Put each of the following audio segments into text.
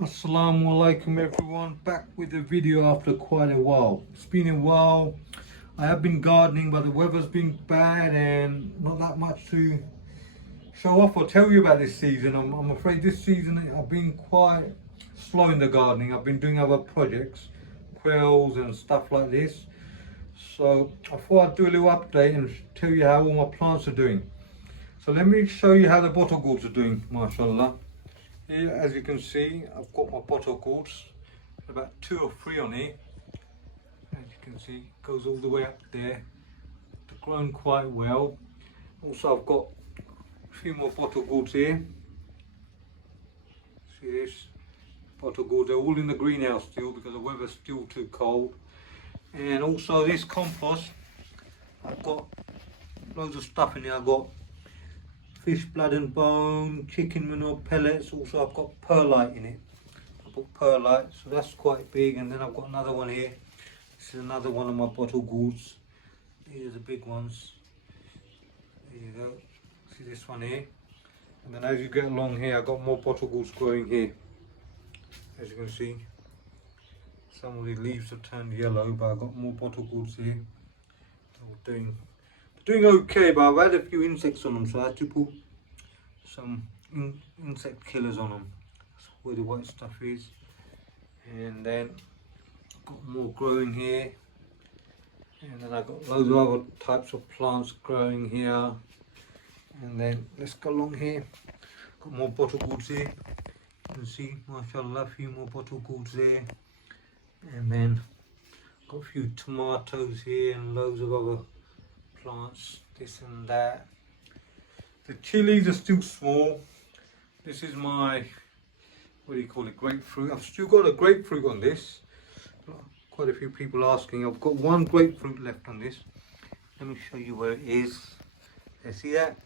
Assalamu alaikum everyone, back with a video after quite a while. It's been a while. I have been gardening, but the weather's been bad and not that much to show off or tell you about this season. I'm afraid this season I've been quite slow in the gardening. I've been doing other projects, quails and stuff like this. So I thought I'd do a little update and tell you how all my plants are doing. So let me show you how the bottle gourds are doing, mashallah. Here, as you can see, I've got my bottle gourds, about 2 or 3 on here. As you can see, it goes all the way up there. They've grown quite well. Also, I've got a few more bottle gourds here. See this? Bottle gourds, they're all in the greenhouse still because the weather's still too cold. And also this compost, I've got loads of stuff in here. I've got fish blood and bone, chicken manure pellets. Also I've got perlite in it. I put perlite, so that's quite big. And then I've got another one here. This is another one of my bottle gourds. These are the big ones. There you go. See this one here. And then as you get along here, I've got more bottle gourds growing here. As you can see, some of the leaves have turned yellow, but I've got more bottle gourds here. Doing okay, but I've had a few insects on them, so I had to put some insect killers on them. That's where the white stuff is. And then got more growing here. And then I've got loads of other types of plants growing here. And then let's go along here. Got more bottle gourds here. You can see, mashallah, a few more bottle gourds there. And then got a few tomatoes here and loads of other plants, this and that. The chilies are still small. This is my, what do you call it, grapefruit. I've still got a grapefruit on this. Quite a few people asking. I've got one grapefruit left on this. Let me show you where it is. You see that?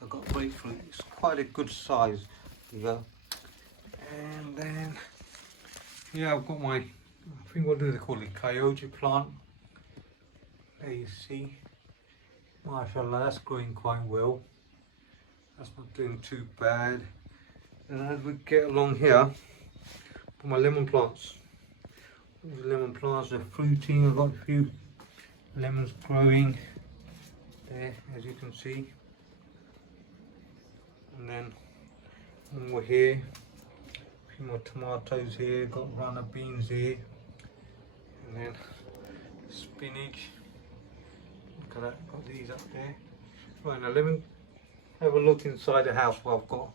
I've got grapefruit. It's quite a good size. There you go. And then here I've got my, I think what do they call it, coyote plant. There you see, mashallah, that's growing quite well. That's not doing too bad. And as we get along here, put my lemon plants. These lemon plants are fruiting. I've got a few lemons growing there, as you can see. And then one more here, a few more tomatoes here, got runner beans here, and then spinach. Look at that, got these up there. Right, now let me have a look inside the house, what I've got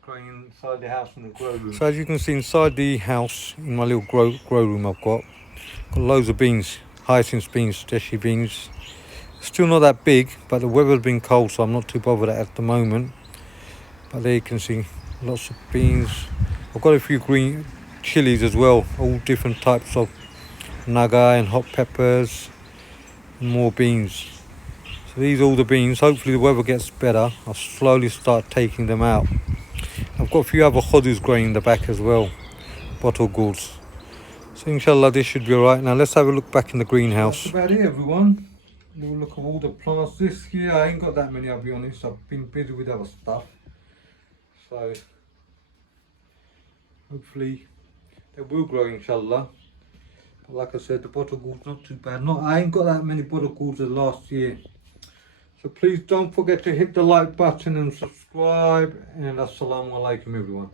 growing inside the house in the grow room. So as you can see inside the house, in my little grow room, I've got loads of beans, hyacinth beans, deshi beans. Still not that big, but the weather's been cold, so I'm not too bothered at the moment. But there you can see lots of beans. I've got a few green chilies as well, all different types of naga and hot peppers. More beans. So these are all the beans. Hopefully the weather gets better. I'll slowly start taking them out. I've got a few other hodus growing in the back as well, bottle gourds. So inshallah this should be alright. Now let's have a look back in the greenhouse. That's about it, everyone. A little look at all the plants. This year I ain't got that many, I'll be honest. I've been busy with other stuff. So hopefully they will grow, inshallah. But like I said, the bottle gourds not too bad. I ain't got that many bottle gourds as last year. So please don't forget to hit the like button and subscribe. And assalamu alaikum everyone.